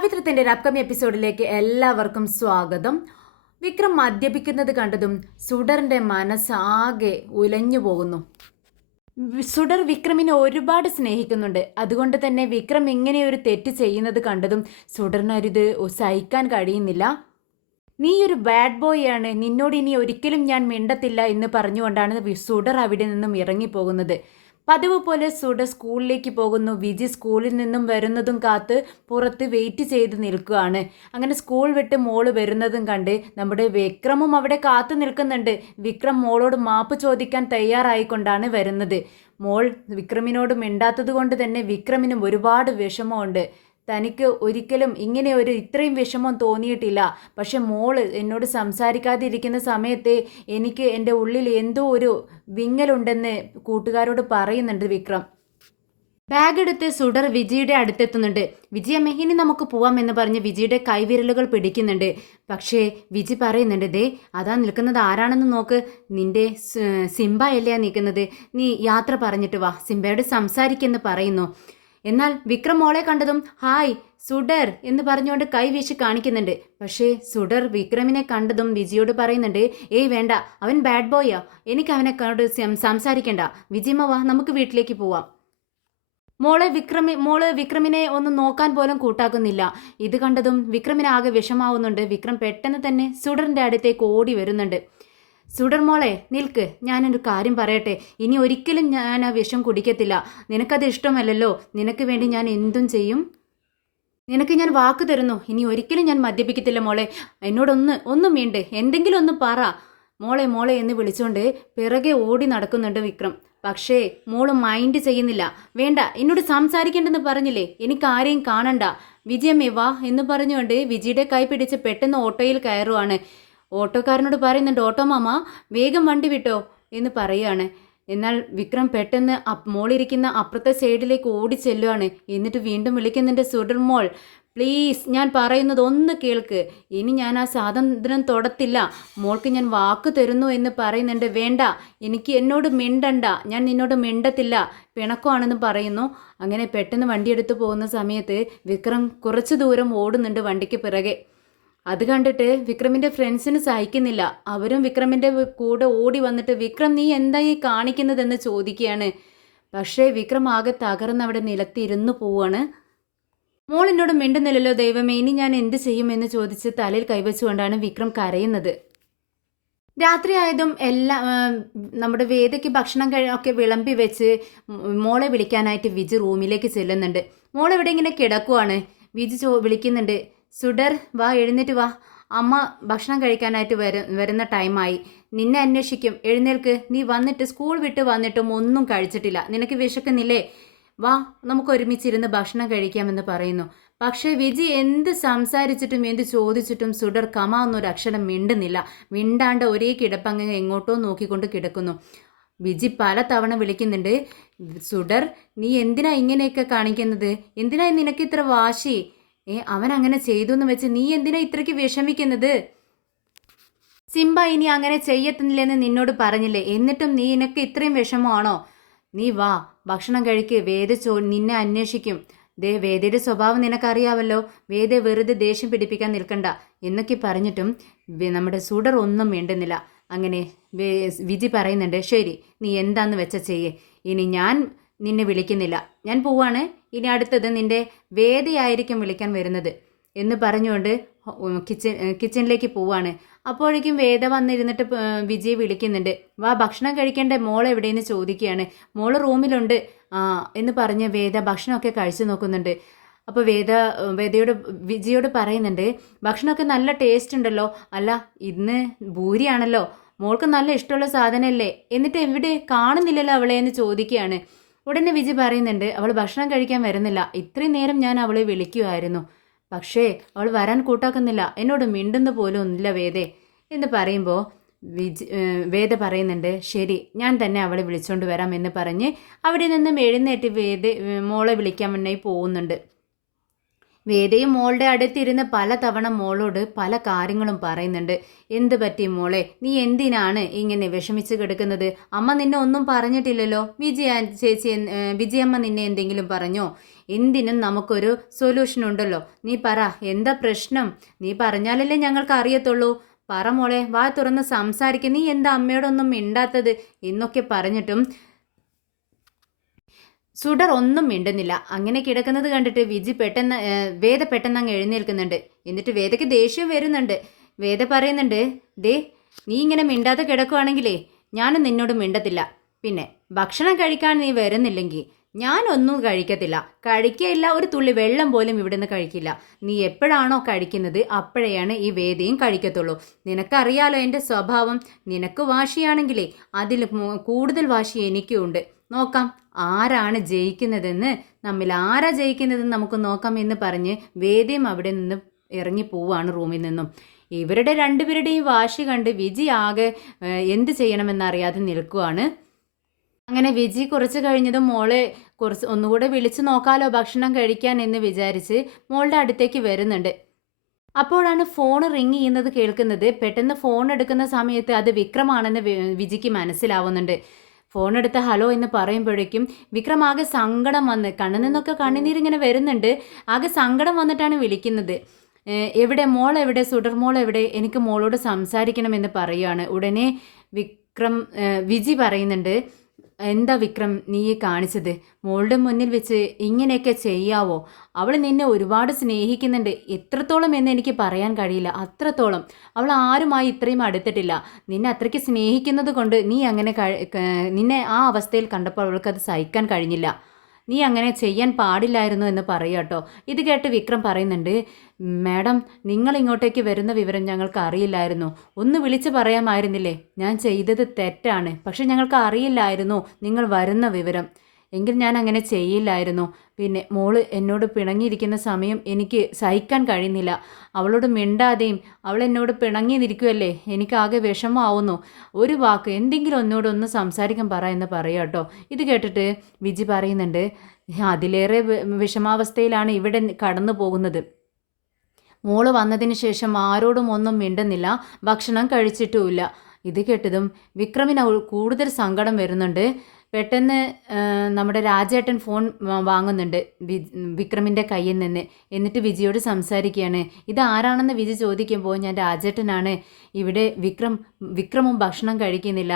പവിത്രത്തിൻ്റെ ഒരു അപ്കമിങ് എപ്പിസോഡിലേക്ക് എല്ലാവർക്കും സ്വാഗതം. വിക്രം മദ്യപിക്കുന്നത് കണ്ടതും സുഡറിൻ്റെ മനസ്സാകെ ഉലഞ്ഞു പോകുന്നു. സുഡർ വിക്രമിനെ ഒരുപാട് സ്നേഹിക്കുന്നുണ്ട്. അതുകൊണ്ട് തന്നെ വിക്രം ഇങ്ങനെ ഒരു തെറ്റ് ചെയ്യുന്നത് കണ്ടതും സുഡറിനൊരിത് സഹിക്കാൻ കഴിയുന്നില്ല. നീ ഒരു ബാഡ് ബോയ് ആണ്, നിന്നോട് ഇനി ഒരിക്കലും ഞാൻ മിണ്ടത്തില്ല എന്ന് പറഞ്ഞുകൊണ്ടാണ് സുഡർ അവിടെ നിന്നും ഇറങ്ങിപ്പോകുന്നത്. പതിവ് പോലെ സുഡർ സ്കൂളിലേക്ക് പോകുന്നു. വിജി സ്കൂളിൽ നിന്നും വരുന്നതും കാത്ത് പുറത്ത് വെയിറ്റ് ചെയ്ത് നിൽക്കുകയാണ്. അങ്ങനെ സ്കൂൾ വിട്ട് മോള് വരുന്നതും കണ്ട് നമ്മുടെ വിക്രമും അവിടെ കാത്തു നിൽക്കുന്നുണ്ട്. വിക്രം മോളോട് മാപ്പ് ചോദിക്കാൻ തയ്യാറായിക്കൊണ്ടാണ് വരുന്നത്. മോൾ വിക്രമിനോട് മിണ്ടാത്തത് കൊണ്ട് തന്നെ വിക്രമിനും ഒരുപാട് വിഷമമുണ്ട്. തനിക്ക് ഒരിക്കലും ഇങ്ങനെ ഇത്രയും വിഷമം തോന്നിയിട്ടില്ല. പക്ഷെ മോള് എന്നോട് സംസാരിക്കാതിരിക്കുന്ന സമയത്ത് എനിക്ക് എൻ്റെ ഉള്ളിൽ എന്തോ ഒരു വിങ്ങലുണ്ടെന്ന് കൂട്ടുകാരോട് പറയുന്നുണ്ട് വിക്രം. ബാഗ് എടുത്ത് സുഡർ വിജിയുടെ അടുത്തെത്തുന്നുണ്ട്. വിജിയമ്മ ഇനി നമുക്ക് പോവാമെന്ന് പറഞ്ഞ് വിജിയുടെ കൈവിരലുകൾ പിടിക്കുന്നുണ്ട്. പക്ഷേ വിജി പറയുന്നുണ്ട്, ദേ അതാ നിൽക്കുന്നത് ആരാണെന്ന് നോക്ക്, നിന്റെ സിംബ അല്ലേ നിൽക്കുന്നത്, നീ യാത്ര പറഞ്ഞിട്ട് വാ, സിംബയോട് സംസാരിക്കെന്ന് പറയുന്നു. എന്നാൽ വിക്രം മോളെ കണ്ടതും ഹായ് സുഡർ എന്ന് പറഞ്ഞുകൊണ്ട് കൈ വീശി കാണിക്കുന്നുണ്ട്. പക്ഷേ സുഡർ വിക്രമിനെ കണ്ടതും വിജിയോട് പറയുന്നുണ്ട്, ഏയ് വേണ്ട, അവൻ ബാഡ് ബോയാ, എനിക്ക് അവനെ കണ്ട് സംസാരിക്കണ്ട, വിജിയമ്മ വാ നമുക്ക് വീട്ടിലേക്ക് പോവാം. മോള് വിക്രമിനെ ഒന്ന് നോക്കാൻ പോലും കൂട്ടാക്കുന്നില്ല. ഇത് കണ്ടതും വിക്രമിനാകെ വിഷമാവുന്നുണ്ട്. വിക്രം പെട്ടെന്ന് തന്നെ സുഡറിൻ്റെ അടുത്തേക്ക് ഓടി വരുന്നുണ്ട്. സുഡർ മോളെ നിൽക്ക്, ഞാനൊരു കാര്യം പറയട്ടെ, ഇനി ഒരിക്കലും ഞാൻ ആ വിഷം കുടിക്കത്തില്ല. നിനക്കത് ഇഷ്ടമല്ലല്ലോ, നിനക്ക് വേണ്ടി ഞാൻ എന്തും ചെയ്യും, നിനക്ക് ഞാൻ വാക്ക് തരുന്നു, ഇനി ഒരിക്കലും ഞാൻ മദ്യപിക്കത്തില്ല മോളെ. ഒന്നും വേണ്ടേ, എന്തെങ്കിലും ഒന്ന് പറ മോളെ മോളെ എന്ന് വിളിച്ചുകൊണ്ട് പിറകെ ഓടി നടക്കുന്നുണ്ട് വിക്രം. പക്ഷേ മോള് മൈൻഡ് ചെയ്യുന്നില്ല. വേണ്ട, എന്നോട് സംസാരിക്കേണ്ടെന്ന് പറഞ്ഞില്ലേ, എനിക്ക് ആരെയും കാണണ്ട, വിജയമ്മേ വാ എന്ന് പറഞ്ഞുകൊണ്ട് വിജിയുടെ കൈ പിടിച്ച് പെട്ടെന്ന് ഓട്ടോയിൽ കയറുവാണ്. ഓട്ടോക്കാരനോട് പറയുന്നുണ്ട്, ഓട്ടോ മാമ വേഗം വണ്ടി വിട്ടോ എന്ന് പറയുകയാണ്. എന്നാൽ വിക്രം പെട്ടെന്ന് മോളിരിക്കുന്ന അപ്പുറത്തെ സൈഡിലേക്ക് ഓടി ചെല്ലുവാണ്. എന്നിട്ട് വീണ്ടും വിളിക്കുന്നുണ്ട്, സുഡർ മോൾ പ്ലീസ് ഞാൻ പറയുന്നത് ഒന്ന് കേൾക്ക്, ഇനി ഞാൻ ആ സാധനം തൊടത്തില്ല, മോൾക്ക് ഞാൻ വാക്ക് തരുന്നു എന്ന് പറയുന്നുണ്ട്. വേണ്ട, എന്നോട് മിണ്ടണ്ട, ഞാൻ നിന്നോട് മിണ്ടത്തില്ല, പിണക്കമാണെന്ന് പറയുന്നു. അങ്ങനെ പെട്ടെന്ന് വണ്ടിയെടുത്ത് പോകുന്ന സമയത്ത് വിക്രം കുറച്ച് ദൂരം ഓടുന്നുണ്ട് വണ്ടിക്ക് പിറകെ. അത് കണ്ടിട്ട് വിക്രമിൻ്റെ ഫ്രണ്ട്സിന് സഹിക്കുന്നില്ല. അവരും വിക്രമിൻ്റെ കൂടെ ഓടി വന്നിട്ട്, വിക്രം നീ എന്താ ഈ കാണിക്കുന്നതെന്ന് ചോദിക്കുകയാണ്. പക്ഷേ വിക്രം ആകെ തകർന്ന് അവിടെ നിലത്തിരുന്നു പോവാണ്. മോൾ എന്നോട് മിണ്ടുന്നില്ലല്ലോ ദൈവമേ, ഇനി ഞാൻ എന്ത് ചെയ്യുമെന്ന് ചോദിച്ച് തലയിൽ കൈവച്ചുകൊണ്ടാണ് വിക്രം കരയുന്നത്. രാത്രിയായതും നമ്മുടെ വേദയ്ക്ക് ഭക്ഷണം ഒക്കെ വിളമ്പി വെച്ച് മോളെ വിളിക്കാനായിട്ട് വിജി റൂമിലേക്ക് ചെല്ലുന്നുണ്ട്. മോളെവിടെ ഇങ്ങനെ കിടക്കുവാണ്. വിജി വിളിക്കുന്നുണ്ട്, സുഡർ വാ, എഴുന്നേറ്റ് വാ, അമ്മ ഭക്ഷണം കഴിക്കാനായിട്ട് വരുന്ന ടൈമായി, നിന്നെ അന്വേഷിക്കും, എഴുന്നേൽക്ക്, നീ വന്നിട്ട് സ്കൂൾ വിട്ട് വന്നിട്ടും ഒന്നും കഴിച്ചിട്ടില്ല, നിനക്ക് വിശക്കുന്നില്ലേ, വാ നമുക്ക് ഒരുമിച്ചിരുന്ന് ഭക്ഷണം കഴിക്കാമെന്ന് പറയുന്നു. പക്ഷേ വിജി എന്ത് സംസാരിച്ചിട്ടും എന്ത് ചോദിച്ചിട്ടും സുഡർ കമാന്നൊരു അക്ഷരം മിണ്ടുന്നില്ല. മിണ്ടാണ്ട് ഒരേ കിടപ്പങ്ങ് എങ്ങോട്ടോ നോക്കിക്കൊണ്ട് കിടക്കുന്നു. വിജി പല തവണ വിളിക്കുന്നുണ്ട്, സുഡർ നീ എന്തിനാ ഇങ്ങനെയൊക്കെ കാണിക്കുന്നത്, എന്തിനാ നിനക്ക് ഇത്ര വാശി, അവൻ അങ്ങനെ ചെയ്തു എന്ന് വെച്ച് നീ എന്തിനാ ഇത്രയ്ക്ക് വിഷമിക്കുന്നത്, സിംബ ഇനി അങ്ങനെ ചെയ്യത്തില്ലെന്ന് നിന്നോട് പറഞ്ഞില്ലേ, എന്നിട്ടും നിനക്ക് ഇത്രയും വിഷമമാണോ, നീ വാ ഭക്ഷണം കഴിക്ക്, നിന്നെ അന്വേഷിക്കും, വേദയുടെ സ്വഭാവം നിനക്കറിയാവല്ലോ, വേദ വെറുതെ ദേഷ്യം പിടിപ്പിക്കാൻ നിൽക്കണ്ട എന്നൊക്കെ പറഞ്ഞിട്ടും നമ്മുടെ സുഡർ ഒന്നും വേണ്ടുന്നില്ല. അങ്ങനെ വിജി പറയുന്നുണ്ട്, ശരി നീ എന്താന്ന് വെച്ച ചെയ്യേ, ഇനി ഞാൻ നിന്നെ വിളിക്കുന്നില്ല, ഞാൻ പോവാണ്, ഇനി അടുത്തത് നിന്റെ വേദയായിരിക്കും വിളിക്കാൻ വരുന്നത് എന്ന് പറഞ്ഞുകൊണ്ട് കിച്ചണിലേക്ക് പോവാണ്. അപ്പോഴേക്കും വേദ വന്നിരുന്നിട്ട് വിജയ് വിളിക്കുന്നുണ്ട്, വാ ഭക്ഷണം കഴിക്കേണ്ട, മോൾ എവിടെയെന്ന് ചോദിക്കുകയാണ്. മോള് റൂമിലുണ്ട് എന്ന് പറഞ്ഞ് വേദ ഭക്ഷണമൊക്കെ കഴിച്ചു നോക്കുന്നുണ്ട്. അപ്പോൾ വിജയോട് പറയുന്നുണ്ട്, ഭക്ഷണമൊക്കെ നല്ല ടേസ്റ്റ് ഉണ്ടല്ലോ, അല്ല ഇന്ന് ഭൂരിയാണല്ലോ, മോൾക്ക് നല്ല ഇഷ്ടമുള്ള സാധനമല്ലേ, എന്നിട്ട് എവിടെ കാണുന്നില്ലല്ലോ അവളെ എന്ന് ചോദിക്കുകയാണ്. ഉടനെ വിജി പറയുന്നുണ്ട്, അവൾ ഭക്ഷണം കഴിക്കാൻ വരുന്നില്ല, ഇത്രയും നേരം ഞാൻ അവളെ വിളിക്കുമായിരുന്നു, പക്ഷേ അവൾ വരാൻ കൂട്ടാക്കുന്നില്ല, എന്നോട് മിണ്ടുന്ന പോലും ഒന്നുമില്ല വേദേ എന്ന് പറയുമ്പോൾ വേദ പറയുന്നുണ്ട്, ശരി ഞാൻ തന്നെ അവളെ വിളിച്ചുകൊണ്ട് വരാം എന്ന് പറഞ്ഞ് അവിടെ നിന്നും എഴുന്നേറ്റ് മോളെ വിളിക്കാൻ വേണ്ടി പോകുന്നുണ്ട്. വേദയും മോളുടെ അടുത്തിരുന്ന് പല തവണ മോളോട് പല കാര്യങ്ങളും പറയുന്നുണ്ട്. എന്ത് പറ്റി മോളെ, നീ എന്തിനാണ് ഇങ്ങനെ വിഷമിച്ച് കിടക്കുന്നത്? അമ്മ നിന്നെ ഒന്നും പറഞ്ഞിട്ടില്ലല്ലോ. വിജയമ്മ നിന്നെ എന്തെങ്കിലും പറഞ്ഞോ? എന്തിനും നമുക്കൊരു സൊല്യൂഷൻ ഉണ്ടല്ലോ. നീ പറ, എന്താ പ്രശ്നം? നീ പറഞ്ഞാലല്ലേ ഞങ്ങൾക്ക് അറിയത്തുള്ളൂ. പറ മോളെ, വാ തുറന്ന് സംസാരിക്കുക. നീ എന്താ അമ്മയോടൊന്നും മിണ്ടാത്തത് എന്നൊക്കെ പറഞ്ഞിട്ടും സുഡർ ഒന്നും മിണ്ടുന്നില്ല. അങ്ങനെ കിടക്കുന്നത് കണ്ടിട്ട് വേദ പെട്ടെന്ന് അങ്ങ് എഴുന്നേൽക്കുന്നുണ്ട്. എന്നിട്ട് വേദയ്ക്ക് ദേഷ്യം വരുന്നുണ്ട്. വേദ പറയുന്നുണ്ട്, ദേ നീ ഇങ്ങനെ മിണ്ടാതെ കിടക്കുവാണെങ്കിലേ ഞാനും നിന്നോട് മിണ്ടത്തില്ല. പിന്നെ ഭക്ഷണം കഴിക്കാൻ നീ വരുന്നില്ലെങ്കിൽ ഞാനൊന്നും കഴിക്കത്തില്ല. കഴിക്കയില്ല, ഒരു തുള്ളി വെള്ളം പോലും ഇവിടുന്ന് കഴിക്കില്ല. നീ എപ്പോഴാണോ കഴിക്കുന്നത് അപ്പോഴെയാണ് ഈ വേദയും കഴിക്കത്തുള്ളൂ. നിനക്കറിയാലോ എൻ്റെ സ്വഭാവം. നിനക്ക് വാശിയാണെങ്കിലേ അതിൽ കൂടുതൽ വാശി എനിക്കും ഉണ്ട്. നോക്കാം ആരാണ് ജയിക്കുന്നതെന്ന്, നമ്മിൽ ആരാ ജയിക്കുന്നതെന്ന് നമുക്ക് നോക്കാം എന്ന് പറഞ്ഞ് വേദയും അവിടെ നിന്ന് ഇറങ്ങി പോവാണ് റൂമിൽ നിന്നും. ഇവരുടെ രണ്ടുപേരുടെയും വാശി കണ്ട് വിജി ആകെ എന്ത് ചെയ്യണമെന്നറിയാതെ നിൽക്കുവാണ്. അങ്ങനെ വിജി കുറച്ച് കഴിഞ്ഞതും മോളെ കുറച്ച് ഒന്നുകൂടെ വിളിച്ചു നോക്കാലോ ഭക്ഷണം കഴിക്കാൻ എന്ന് വിചാരിച്ച് മോളുടെ അടുത്തേക്ക് വരുന്നുണ്ട്. അപ്പോഴാണ് ഫോൺ റിങ് ചെയ്യുന്നത് കേൾക്കുന്നത്. പെട്ടെന്ന് ഫോൺ എടുക്കുന്ന സമയത്ത് അത് വിക്രമാണെന്ന് വിജിക്ക് മനസ്സിലാവുന്നുണ്ട്. ഫോൺ എടുത്ത് ഹലോ എന്ന് പറയുമ്പോഴേക്കും വിക്രം ആകെ സങ്കടം വന്ന് കണ്ണിൽ നിന്നൊക്കെ കണ്ണുനീരിങ്ങനെ വരുന്നുണ്ട്. ആകെ സങ്കടം വന്നിട്ടാണ് വിളിക്കുന്നത്. എവിടെ മോൾ, എവിടെ സുഡർ മോൾ എവിടെ, എനിക്ക് മോളോട് സംസാരിക്കണമെന്ന് പറയുകയാണ്. ഉടനെ വിജി പറയുന്നുണ്ട്, എന്താ വിക്രം നീ കാണിച്ചത്? മോളുടെ മുന്നിൽ വെച്ച് ഇങ്ങനെയൊക്കെ ചെയ്യാവോ? അവൾ നിന്നെ ഒരുപാട് സ്നേഹിക്കുന്നുണ്ട്. എത്രത്തോളം എന്ന് എനിക്ക് പറയാൻ കഴിയില്ല, അത്രത്തോളം. അവൾ ആരുമായി ഇത്രയും അടുത്തിട്ടില്ല. നിന്നെ അത്രയ്ക്ക് സ്നേഹിക്കുന്നത് കൊണ്ട് നീ അങ്ങനെ നിന്നെ ആ അവസ്ഥയിൽ കണ്ടപ്പോൾ അവൾക്കത് സഹിക്കാൻ കഴിഞ്ഞില്ല. നീ അങ്ങനെ ചെയ്യാൻ പാടില്ലായിരുന്നു എന്ന് പറയാട്ടോ. ഇത് കേട്ട് വിക്രം പറയുന്നുണ്ട്, മാഡം നിങ്ങൾ ഇങ്ങോട്ടേക്ക് വരുന്ന വിവരം ഞങ്ങൾക്ക് അറിയില്ലായിരുന്നു. ഒന്ന് വിളിച്ച് പറയാമായിരുന്നില്ലേ? ഞാൻ ചെയ്തത് തെറ്റാണ്, പക്ഷെ ഞങ്ങൾക്ക് അറിയില്ലായിരുന്നു നിങ്ങൾ വരുന്ന വിവരം. എങ്കിൽ ഞാൻ അങ്ങനെ ചെയ്യില്ലായിരുന്നു. പിന്നെ മോള് എന്നോട് പിണങ്ങിയിരിക്കുന്ന സമയം എനിക്ക് സഹിക്കാൻ കഴിയുന്നില്ല. അവളോട് മിണ്ടാതെയും അവൾ എന്നോട് പിണങ്ങിയിരിക്കുമല്ലേ, എനിക്കാകെ വിഷമമാവുന്നു. ഒരു വാക്ക് എന്തെങ്കിലും എന്നോടൊന്ന് സംസാരിക്കാൻ പറ എന്ന് പറയാട്ടോ. ഇത് കേട്ടിട്ട് വിജി പറയുന്നുണ്ട്, അതിലേറെ വിഷമാവസ്ഥയിലാണ് ഇവിടെ കടന്നു പോകുന്നത്. മോള് വന്നതിന് ശേഷം ആരോടും ഒന്നും മിണ്ടുന്നില്ല, ഭക്ഷണം കഴിച്ചിട്ടുമില്ല. ഇത് കേട്ടതും വിക്രമിന് കൂടുതൽ സങ്കടം വരുന്നുണ്ട്. പെട്ടെന്ന് നമ്മുടെ രാജേട്ടൻ ഫോൺ വാങ്ങുന്നുണ്ട് വിക്രമിൻ്റെ കയ്യിൽ നിന്ന്. എന്നിട്ട് വിജിയോട് സംസാരിക്കുകയാണ്. ഇത് ആരാണെന്ന് വിജി ചോദിക്കുമ്പോൾ ഞാൻ രാജേട്ടനാണ്. ഇവിടെ വിക്രമും ഭക്ഷണം കഴിക്കുന്നില്ല.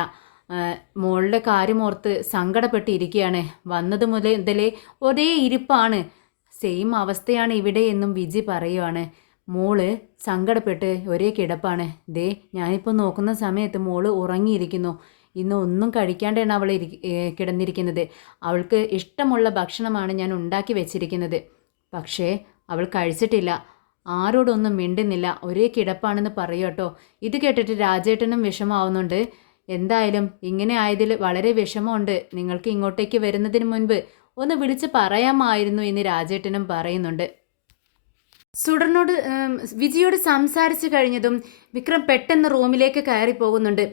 മോളുടെ കാര്യമോർത്ത് സങ്കടപ്പെട്ടിരിക്കുകയാണ്. വന്നത് മുതലേ ഒരേ ഇരിപ്പാണ്, സെയിം അവസ്ഥയാണ് ഇവിടെ എന്നും വിജി പറയുവാണ്. മോള് സങ്കടപ്പെട്ട് ഒരേ കിടപ്പാണ്. ദേ ഞാനിപ്പോൾ നോക്കുന്ന സമയത്ത് മോള് ഉറങ്ങിയിരിക്കുന്നു. ഇന്ന് ഒന്നും കഴിക്കാണ്ടാണ് അവൾ കിടന്നിരിക്കുന്നത്. അവൾക്ക് ഇഷ്ടമുള്ള ഭക്ഷണമാണ് ഞാൻ ഉണ്ടാക്കി വെച്ചിരിക്കുന്നത്. പക്ഷേ അവൾ കഴിച്ചിട്ടില്ല. ആരോടൊന്നും മിണ്ടുന്നില്ല, ഒരേ കിടപ്പാണെന്ന് പറയൂട്ടോ. ഇത് കേട്ടിട്ട് രാജേട്ടനും വിഷമാവുന്നുണ്ട്. എന്തായാലും ഇങ്ങനെ ആയതിൽ വളരെ വിഷമമുണ്ട്. നിങ്ങൾക്ക് ഇങ്ങോട്ടേക്ക് വരുന്നതിന് മുൻപ് ഒന്ന് വിളിച്ച് പറയാമായിരുന്നു എന്ന് രാജേട്ടനും പറയുന്നുണ്ട്. സുഡറിനോട് വിജിയോട് സംസാരിച്ചു കഴിഞ്ഞതും വിക്രം പെട്ടെന്ന് റൂമിലേക്ക് കയറി പോകുന്നുണ്ട്.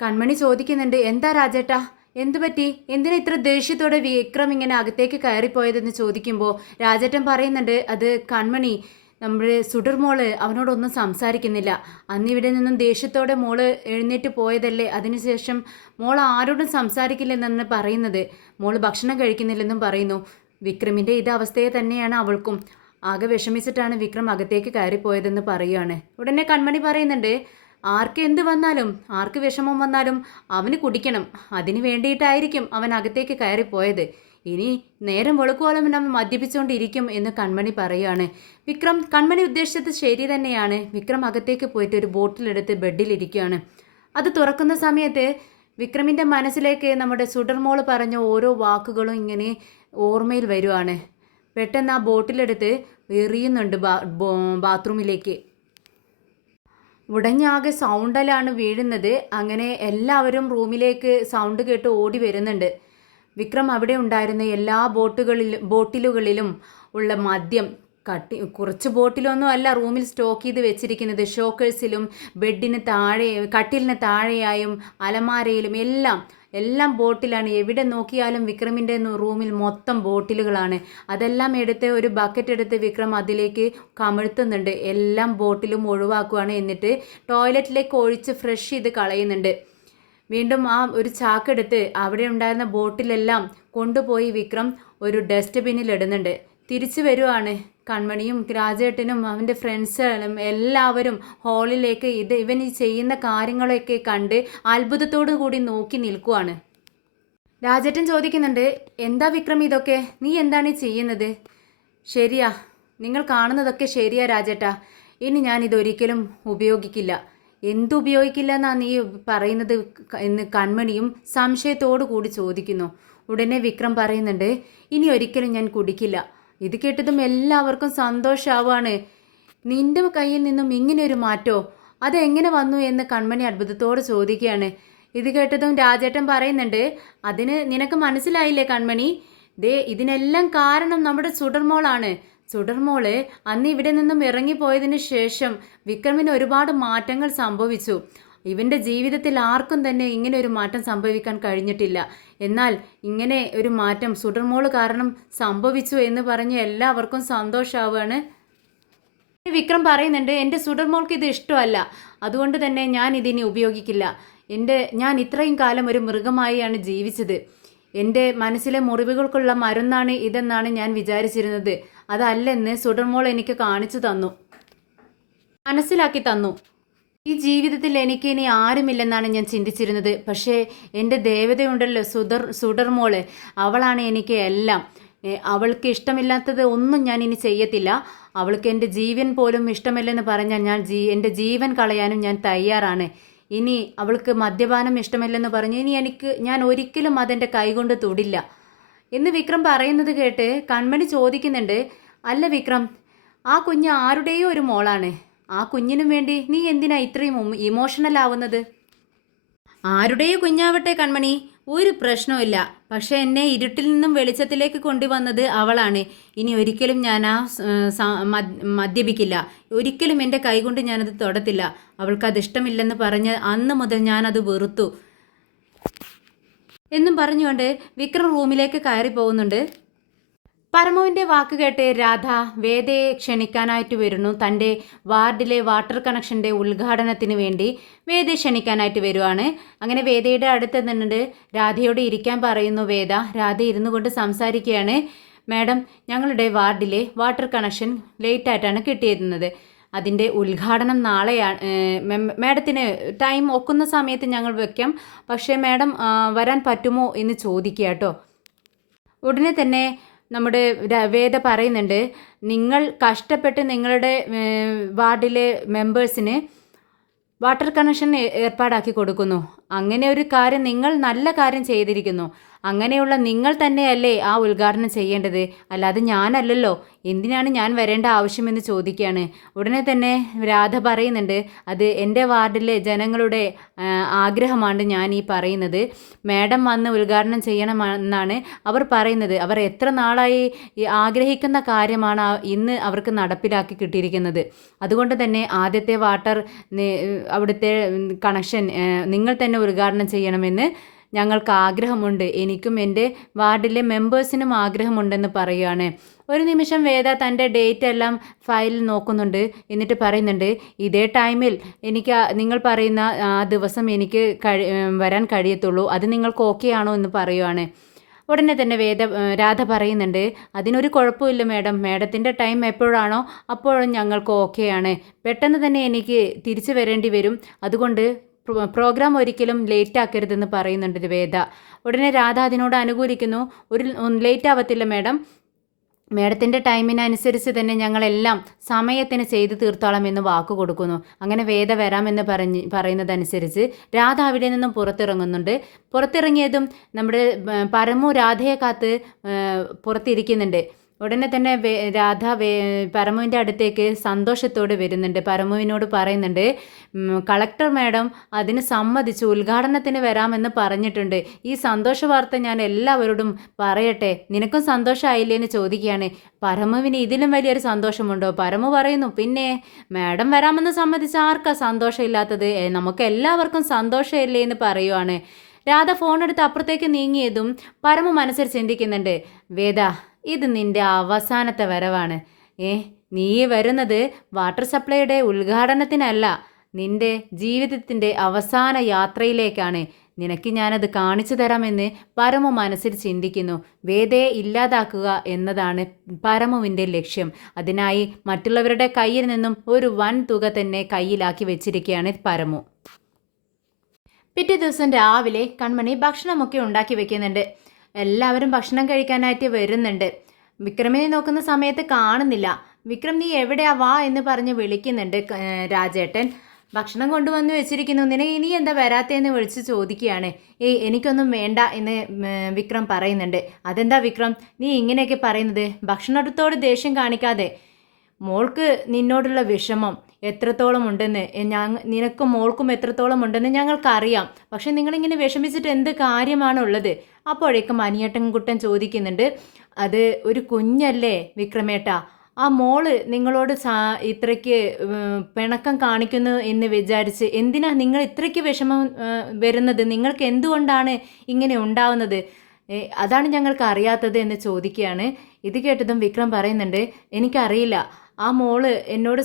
കൺമണി ചോദിക്കുന്നുണ്ട്, എന്താ രാജേട്ടാ, എന്തു പറ്റി? എന്തിനാ ഇത്ര ദേഷ്യത്തോടെ വിക്രം ഇങ്ങനെ അകത്തേക്ക് കയറിപ്പോയതെന്ന് ചോദിക്കുമ്പോൾ രാജേട്ടൻ പറയുന്നുണ്ട്, അത് കൺമണി, നമ്മുടെ സുഡർ മോള് അവനോടൊന്നും സംസാരിക്കുന്നില്ല. അന്ന് ഇവിടെ നിന്നും ദേഷ്യത്തോടെ മോള് എഴുന്നേറ്റ് പോയതല്ലേ, അതിനുശേഷം മോൾ ആരോടും സംസാരിക്കില്ലെന്നാണ് പറയുന്നത്. മോള് ഭക്ഷണം കഴിക്കുന്നില്ലെന്നും പറയുന്നു. വിക്രമിൻ്റെ ഇത് അവസ്ഥയെ തന്നെയാണ് അവൾക്കും. ആകെ വിഷമിച്ചിട്ടാണ് വിക്രം അകത്തേക്ക് കയറിപ്പോയതെന്ന് പറയുകയാണ്. ഉടനെ കൺമണി പറയുന്നുണ്ട്, ആർക്ക് എന്ത് വന്നാലും ആർക്ക് വിഷമം വന്നാലും അവന് കുടിക്കണം. അതിന് വേണ്ടിയിട്ടായിരിക്കും അവൻ അകത്തേക്ക് കയറിപ്പോയത്. ഇനി നേരം വെളുക്കുവോളം അവൻ മദ്യപിച്ചുകൊണ്ടിരിക്കും എന്ന് കൺമണി പറയുകയാണ്. കൺമണി ഉദ്ദേശിച്ചത് ശരി തന്നെയാണ്. വിക്രം അകത്തേക്ക് പോയിട്ട് ഒരു ബോട്ടിലെടുത്ത് ബെഡിലിരിക്കുകയാണ്. അത് തുറക്കുന്ന സമയത്ത് വിക്രമിൻ്റെ മനസ്സിലേക്ക് നമ്മുടെ സുഡർ മോള് പറഞ്ഞ ഓരോ വാക്കുകളും ഇങ്ങനെ ഓർമ്മയിൽ വരുവാണ്. പെട്ടെന്ന് ആ ബോട്ടിലെടുത്ത് എറിയുന്നുണ്ട് ബാത്റൂമിലേക്ക്. ഉടഞ്ഞാകെ സൗണ്ടിലാണ് വീഴുന്നത്. അങ്ങനെ എല്ലാവരും റൂമിലേക്ക് സൗണ്ട് കേട്ട് ഓടി വരുന്നുണ്ട്. വിക്രം അവിടെ ഉണ്ടായിരുന്ന എല്ലാ ബോട്ടിലുകളിലും ഉള്ള മദ്യം കുറച്ച് ബോട്ടിലൊന്നും അല്ല റൂമിൽ സ്റ്റോക്ക് ചെയ്ത് വെച്ചിരിക്കുന്നത്. ഷോക്കേഴ്സിലും കട്ടിലിന് താഴെയായും അലമാരയിലും എല്ലാം എല്ലാം ബോട്ടിലാണ്. എവിടെ നോക്കിയാലും വിക്രമിൻ്റെ റൂമിൽ മൊത്തം ബോട്ടിലുകളാണ്. അതെല്ലാം എടുത്ത് ഒരു ബക്കറ്റ് എടുത്ത് വിക്രം അതിലേക്ക് കമിഴ്ത്തുന്നുണ്ട്. എല്ലാം ബോട്ടിലും ഒഴിവാക്കുകയാണ്. എന്നിട്ട് ടോയ്ലറ്റിലേക്ക് ഒഴിച്ച് ഫ്രഷ് ചെയ്ത് കളയുന്നുണ്ട്. വീണ്ടും ആ ഒരു ചാക്കെടുത്ത് അവിടെ ഉണ്ടായിരുന്ന ബോട്ടിലെല്ലാം കൊണ്ടുപോയി വിക്രം ഒരു ഡസ്റ്റ്ബിന്നിൽ ഇടുന്നുണ്ട്. തിരിച്ചു വരുവാണ്. കൺമണിയും രാജേട്ടനും അവൻ്റെ ഫ്രണ്ട്സുകളും എല്ലാവരും ഹാളിലേക്ക് ഇവൻ ഈ ചെയ്യുന്ന കാര്യങ്ങളൊക്കെ കണ്ട് അത്ഭുതത്തോടു കൂടി നോക്കി നിൽക്കുവാണ്. രാജേട്ടൻ ചോദിക്കുന്നുണ്ട്, എന്താ വിക്രം ഇതൊക്കെ? നീ എന്താണ് ഈ ചെയ്യുന്നത്? ശരിയാ, നിങ്ങൾ കാണുന്നതൊക്കെ ശരിയാ രാജേട്ടാ. ഇനി ഞാൻ ഇതൊരിക്കലും ഉപയോഗിക്കില്ല. എന്തുപയോഗിക്കില്ല എന്നാ നീ പറയുന്നത് എന്ന് കൺമണിയും സംശയത്തോടു കൂടി ചോദിക്കുന്നു. ഉടനെ വിക്രം പറയുന്നുണ്ട്, ഇനി ഒരിക്കലും ഞാൻ കുടിക്കില്ല. ഇത് കേട്ടതും എല്ലാവർക്കും സന്തോഷമാവാണ്. നിന്റെ കയ്യിൽ നിന്നും ഇങ്ങനെയൊരു മാറ്റോ? അതെങ്ങനെ വന്നു എന്ന് കൺമണി അത്ഭുതത്തോട് ചോദിക്കുകയാണ്. ഇത് കേട്ടതും രാജേട്ടൻ പറയുന്നുണ്ട്, അതിന് നിനക്ക് മനസ്സിലായില്ലേ കൺമണി? ഇതിനെല്ലാം കാരണം നമ്മുടെ സുഡർമോളാണ്. സുഡർമോള് അന്ന് ഇവിടെ നിന്നും ഇറങ്ങിപ്പോയതിന് ശേഷം വിക്രമിന് ഒരുപാട് മാറ്റങ്ങൾ സംഭവിച്ചു. ഇവൻ്റെ ജീവിതത്തിൽ ആർക്കും തന്നെ ഇങ്ങനെ ഒരു മാറ്റം സംഭവിക്കാൻ കഴിഞ്ഞിട്ടില്ല. എന്നാൽ ഇങ്ങനെ ഒരു മാറ്റം സുഡർമോള് കാരണം സംഭവിച്ചു എന്ന് പറഞ്ഞ് എല്ലാവർക്കും സന്തോഷമാവുകയാണ്. വിക്രം പറയുന്നുണ്ട്, എൻ്റെ സുഡർമോൾക്ക് ഇത് ഇഷ്ടമല്ല, അതുകൊണ്ട് തന്നെ ഞാൻ ഇതിനി ഉപയോഗിക്കില്ല. ഞാൻ ഇത്രയും കാലം ഒരു മൃഗമായാണ് ജീവിച്ചത്. എൻ്റെ മനസ്സിലെ മുറിവുകൾക്കുള്ള മരുന്നാണ് ഇതെന്നാണ് ഞാൻ വിചാരിച്ചിരുന്നത്. അതല്ലെന്ന് സുഡർമോൾ എനിക്ക് കാണിച്ചു തന്നു, മനസ്സിലാക്കി തന്നു. ഈ ജീവിതത്തിൽ എനിക്ക് ഇനി ആരുമില്ലെന്നാണ് ഞാൻ ചിന്തിച്ചിരുന്നത്. പക്ഷേ എൻ്റെ ദേവതയുണ്ടല്ലോ സുഡർമോള്, അവളാണ് എനിക്ക് എല്ലാം. അവൾക്ക് ഇഷ്ടമില്ലാത്തത് ഒന്നും ഞാൻ ഇനി ചെയ്യത്തില്ല. അവൾക്ക് എൻ്റെ ജീവൻ പോലും ഇഷ്ടമില്ലെന്ന് പറഞ്ഞാൽ എൻ്റെ ജീവൻ കളയാനും ഞാൻ തയ്യാറാണ്. ഇനി അവൾക്ക് മദ്യപാനം ഇഷ്ടമില്ലെന്ന് പറഞ്ഞു ഞാൻ ഒരിക്കലും അതെൻ്റെ കൈകൊണ്ട് തൊടില്ല എന്ന് വിക്രം പറയുന്നത് കേട്ട് കൺമണി ചോദിക്കുന്നുണ്ട്, അല്ല വിക്രം, ആ കുഞ്ഞ് ആരുടെയോ ഒരു മോളാണ്. ആ കുഞ്ഞിനും വേണ്ടി നീ എന്തിനാ ഇത്രയും ഇമോഷണൽ ആവുന്നത്? ആരുടെയോ കുഞ്ഞാവട്ടെ കൺമണി, ഒരു പ്രശ്നവുമില്ല. പക്ഷേ എന്നെ ഇരുട്ടിൽ നിന്നും വെളിച്ചത്തിലേക്ക് കൊണ്ടുവന്നത് അവളാണ്. ഇനി ഒരിക്കലും ഞാൻ മദ്യപിക്കില്ല. ഒരിക്കലും എൻ്റെ കൈകൊണ്ട് ഞാനത് തൊടത്തില്ല. അവൾക്കത് ഇഷ്ടമില്ലെന്ന് പറഞ്ഞ് അന്ന് മുതൽ ഞാനത് വെറുത്തു എന്നും പറഞ്ഞുകൊണ്ട് വിക്രം റൂമിലേക്ക് കയറി പോകുന്നുണ്ട്. പരമുവിൻ്റെ വാക്ക് കേട്ട് രാധ വേദയെ ക്ഷണിക്കാനായിട്ട് വരുന്നു. തൻ്റെ വാർഡിലെ വാട്ടർ കണക്ഷൻ്റെ ഉദ്ഘാടനത്തിന് വേണ്ടി വേദയെ ക്ഷണിക്കാനായിട്ട് വരുവാണ്. അങ്ങനെ വേദയുടെ അടുത്ത് നിന്നിട്ട് രാധയോട് ഇരിക്കാൻ പറയുന്നു. രാധ ഇരുന്നു കൊണ്ട് സംസാരിക്കുകയാണ്. മാഡം, ഞങ്ങളുടെ വാർഡിലെ വാട്ടർ കണക്ഷൻ ലേറ്റായിട്ടാണ് കിട്ടിയിരുന്നത്. അതിൻ്റെ ഉദ്ഘാടനം നാളെയാണ്. മാഡത്തിന് ടൈം ഒക്കുന്ന സമയത്ത് ഞങ്ങൾ വയ്ക്കാം. പക്ഷേ മാഡം വരാൻ പറ്റുമോ എന്ന് ചോദിക്കുക കേട്ടോ. ഉടനെ തന്നെ നമ്മുടെ വേദ പറയുന്നുണ്ട്, നിങ്ങൾ കഷ്ടപ്പെട്ട് നിങ്ങളുടെ വാർഡിലെ മെമ്പേഴ്സിന് വാട്ടർ കണക്ഷൻ ഏർപ്പാടാക്കി കൊടുക്കുന്നു. അങ്ങനെ ഒരു കാര്യം നിങ്ങൾ നല്ല കാര്യം ചെയ്തിരിക്കുന്നു. അങ്ങനെയുള്ള നിങ്ങൾ തന്നെയല്ലേ ആ ഉദ്ഘാടനം ചെയ്യേണ്ടത്, അല്ലാതെ ഞാനല്ലല്ലോ. എന്തിനാണ് ഞാൻ വരേണ്ട ആവശ്യമെന്ന് ചോദിക്കുകയാണ്. ഉടനെ തന്നെ രാധ പറയുന്നുണ്ട്, അത് എൻ്റെ വാർഡിലെ ജനങ്ങളുടെ ആഗ്രഹമാണ് ഞാൻ ഈ പറയുന്നത്. മാഡം വന്ന് ഉദ്ഘാടനം ചെയ്യണമെന്നാണ് അവർ പറയുന്നത്. അവർ എത്ര നാളായി ആഗ്രഹിക്കുന്ന കാര്യമാണ് ഇന്ന് അവർക്ക് നടപ്പിലാക്കി കിട്ടിയിരിക്കുന്നത്. അതുകൊണ്ട് തന്നെ ആദ്യത്തെ വാട്ടർ അവിടുത്തെ കണക്ഷൻ നിങ്ങൾ തന്നെ ഉദ്ഘാടനം ചെയ്യണമെന്ന് ഞങ്ങൾക്ക് ആഗ്രഹമുണ്ട്. എനിക്കും എൻ്റെ വാർഡിലെ മെമ്പേഴ്സിനും ആഗ്രഹമുണ്ടെന്ന് പറയുകയാണ്. ഒരു നിമിഷം വേദ തൻ്റെ ഡേറ്റ് എല്ലാം ഫയലിൽ നോക്കുന്നുണ്ട്. എന്നിട്ട് പറയുന്നുണ്ട്, ഇതേ ടൈമിൽ നിങ്ങൾ പറയുന്ന ആ ദിവസം എനിക്ക് വരാൻ കഴിയത്തുള്ളൂ. അത് നിങ്ങൾക്ക് ഓക്കെ ആണോ എന്ന് പറയുവാണ്. ഉടനെ തന്നെ രാധ പറയുന്നുണ്ട്, അതിനൊരു കുഴപ്പമില്ല മാഡം. മാഡത്തിൻ്റെ ടൈം എപ്പോഴാണോ അപ്പോഴും ഞങ്ങൾക്ക് ഓക്കെയാണ്. പെട്ടെന്ന് തന്നെ എനിക്ക് തിരിച്ചു വരേണ്ടി വരും. അതുകൊണ്ട് പ്രോഗ്രാം ഒരിക്കലും ലേറ്റ് ആക്കരുതെന്ന് പറയുന്നുണ്ട് വേദ. ഉടനെ രാധ അതിനോട് അനുകൂലിക്കുന്നു. ലേറ്റ് ആവത്തില്ല മാഡം. മാഡത്തിൻ്റെ ടൈമിനനുസരിച്ച് തന്നെ ഞങ്ങളെല്ലാം സമയത്തിന് ചെയ്ത് തീർത്തോളാം എന്ന് വാക്ക് കൊടുക്കുന്നു. അങ്ങനെ വേദ വരാമെന്ന് പറയുന്നതനുസരിച്ച് രാധ അവിടെ നിന്നും പുറത്തിറങ്ങുന്നുണ്ട്. പുറത്തിറങ്ങിയതും നമ്മുടെ പരമു രാധയെ കാത്ത് പുറത്തിരിക്കുന്നുണ്ട്. ഉടനെ തന്നെ രാധ പരമുവിൻ്റെ അടുത്തേക്ക് സന്തോഷത്തോടെ വരുന്നുണ്ട്. പരമുവിനോട് പറയുന്നുണ്ട്, കളക്ടർ മാഡം അതിന് സമ്മതിച്ചു, ഉദ്ഘാടനത്തിന് വരാമെന്ന് പറഞ്ഞിട്ടുണ്ട്. ഈ സന്തോഷ വാർത്ത ഞാൻ എല്ലാവരോടും പറയട്ടെ, നിനക്കും സന്തോഷമായില്ലേ എന്ന് ചോദിക്കുകയാണ്. പരമുവിന് ഇതിലും വലിയൊരു സന്തോഷമുണ്ടോ? പരമു പറയുന്നു, പിന്നെ മാഡം വരാമെന്ന് സമ്മതിച്ച ആർക്കാ സന്തോഷമില്ലാത്തത്? നമുക്ക് എല്ലാവർക്കും സന്തോഷമില്ലേ എന്ന് പറയുവാണ്. രാധ ഫോൺ എടുത്ത് അപ്പുറത്തേക്ക് നീങ്ങിയതും പരമ മനസ്സിൽ ചിന്തിക്കുന്നുണ്ട്, വേദ ഇത് നിന്റെ അവസാനത്തെ വരവാണ്. നീ വരുന്നത് വാട്ടർ സപ്ലൈയുടെ ഉദ്ഘാടനത്തിനല്ല, നിന്റെ ജീവിതത്തിൻ്റെ അവസാന യാത്രയിലേക്കാണ്. നിനക്ക് ഞാനത് കാണിച്ചു തരാമെന്ന് പരമു മനസ്സിൽ ചിന്തിക്കുന്നു. വേദയെ ഇല്ലാതാക്കുക എന്നതാണ് പരമുവിൻ്റെ ലക്ഷ്യം. അതിനായി മറ്റുള്ളവരുടെ കയ്യിൽ നിന്നും ഒരു വൻ തുക തന്നെ കയ്യിലാക്കി വെച്ചിരിക്കുകയാണ് പരമു. പിറ്റേ ദിവസം രാവിലെ കൺമണി ഭക്ഷണമൊക്കെ ഉണ്ടാക്കി വെക്കുന്നുണ്ട്. എല്ലാവരും ഭക്ഷണം കഴിക്കാനായിട്ട് വരുന്നുണ്ട്. വിക്രമിനെ നോക്കുന്ന സമയത്ത് കാണുന്നില്ല. വിക്രം നീ എവിടെയാ വാ എന്ന് പറഞ്ഞ് വിളിക്കുന്നുണ്ട് രാജേട്ടൻ. ഭക്ഷണം കൊണ്ടുവന്ന് വെച്ചിരിക്കുന്നു, നിനക്ക് ഇനി എന്താ വരാത്തേന്ന് വിളിച്ച് ചോദിക്കുകയാണ്. എനിക്കൊന്നും വേണ്ട എന്ന് വിക്രം പറയുന്നുണ്ട്. അതെന്താ വിക്രം നീ ഇങ്ങനെയൊക്കെ പറയുന്നത്? ഭക്ഷണത്തോട് ദേഷ്യം കാണിക്കാതെ. മോൾക്ക് നിന്നോടുള്ള വിഷമം എത്രത്തോളം ഉണ്ടെന്ന് നിനക്കും മോൾക്കും എത്രത്തോളം ഉണ്ടെന്ന് ഞങ്ങൾക്കറിയാം. പക്ഷെ നിങ്ങളിങ്ങനെ വിഷമിച്ചിട്ട് എന്ത് കാര്യമാണുള്ളത്? അപ്പോഴേക്കും അനിയട്ടൻകുട്ടൻ ചോദിക്കുന്നുണ്ട്, അത് ഒരു കുഞ്ഞല്ലേ വിക്രമേട്ടാ, ആ മോള് നിങ്ങളോട് ഇത്രയ്ക്ക് പിണക്കം കാണിക്കുന്നു എന്ന് വിചാരിച്ച് എന്തിനാ നിങ്ങൾ ഇത്രയ്ക്ക് വിഷമം വരുന്നത്? നിങ്ങൾക്ക് എന്തുകൊണ്ടാണ് ഇങ്ങനെ ഉണ്ടാവുന്നത്? അതാണ് ഞങ്ങൾക്ക് അറിയാത്തത് എന്ന് ചോദിക്കുകയാണ്. ഇത് കേട്ടതും വിക്രം പറയുന്നുണ്ട്, എനിക്കറിയില്ല, ആ മോള് എന്നോട്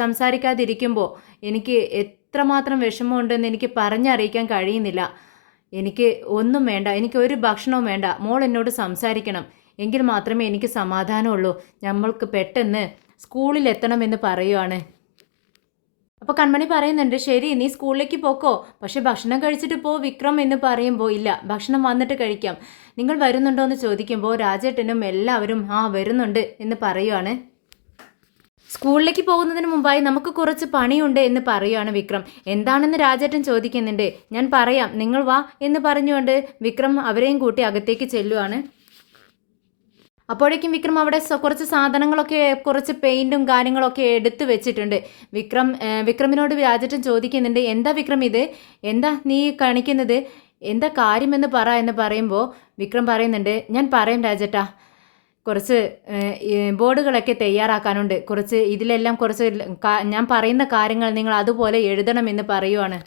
സംസാരിക്കാതിരിക്കുമ്പോൾ എനിക്ക് എത്രമാത്രം വിഷമമുണ്ടെന്ന് എനിക്ക് പറഞ്ഞറിയിക്കാൻ കഴിയുന്നില്ല. എനിക്ക് ഒന്നും വേണ്ട, എനിക്ക് ഒരു ഭക്ഷണവും വേണ്ട, മോൾ എന്നോട് സംസാരിക്കണം, എങ്കിൽ മാത്രമേ എനിക്ക് സമാധാനമുള്ളൂ. നമ്മൾക്ക് പെട്ടെന്ന് സ്കൂളിൽ എത്തണമെന്ന് പറയുവാണ്. അപ്പോൾ കൺമണി പറയുന്നുണ്ട്, ശരി നീ സ്കൂളിലേക്ക് പോക്കോ, പക്ഷെ ഭക്ഷണം കഴിച്ചിട്ട് പോ വിക്രം എന്ന് പറയുമ്പോൾ, ഇല്ല ഭക്ഷണം വന്നിട്ട് കഴിക്കാം, നിങ്ങൾ വരുന്നുണ്ടോ എന്ന് ചോദിക്കുമ്പോൾ രാജേട്ടനും എല്ലാവരും വരുന്നുണ്ട് എന്ന് പറയുവാണ്. സ്കൂളിലേക്ക് പോകുന്നതിന് മുമ്പായി നമുക്ക് കുറച്ച് പണിയുണ്ട് എന്ന് പറയുകയാണ് വിക്രം. എന്താണെന്ന് രാജേട്ടൻ ചോദിക്കുന്നുണ്ട്. ഞാൻ പറയാം, നിങ്ങൾ വാ എന്ന് പറഞ്ഞുകൊണ്ട് വിക്രം അവരെയും കൂട്ടി അകത്തേക്ക് ചെല്ലുവാണ്. അപ്പോഴേക്കും വിക്രം അവിടെ കുറച്ച് സാധനങ്ങളൊക്കെ, കുറച്ച് പെയിൻറ്റും കാര്യങ്ങളൊക്കെ എടുത്തു വെച്ചിട്ടുണ്ട്. വിക്രമിനോട് രാജേട്ടൻ ചോദിക്കുന്നുണ്ട്, എന്താ വിക്രം ഇത്, എന്താ നീ കാണിക്കുന്നത്, എന്താ കാര്യമെന്ന് പറ എന്ന് പറയുമ്പോൾ വിക്രം പറയുന്നുണ്ട്, ഞാൻ പറയാം രാജേട്ടാ, കുറച്ച് ബോർഡുകളൊക്കെ തയ്യാറാക്കാനുണ്ട്, കുറച്ച് ഇതിലെല്ലാം കുറച്ച് ഞാൻ പറയുന്ന കാര്യങ്ങൾ നിങ്ങൾ അതുപോലെ എഴുതണമെന്ന് പറയുവാണ്.